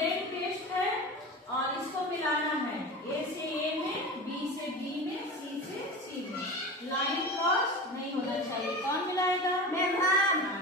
Bread paste है और इसको मिलाना है ए से ए में, बी से बी में, सी से सी में। लाइन क्रॉस नहीं होना चाहिए। कौन मिलाएगा? मैम।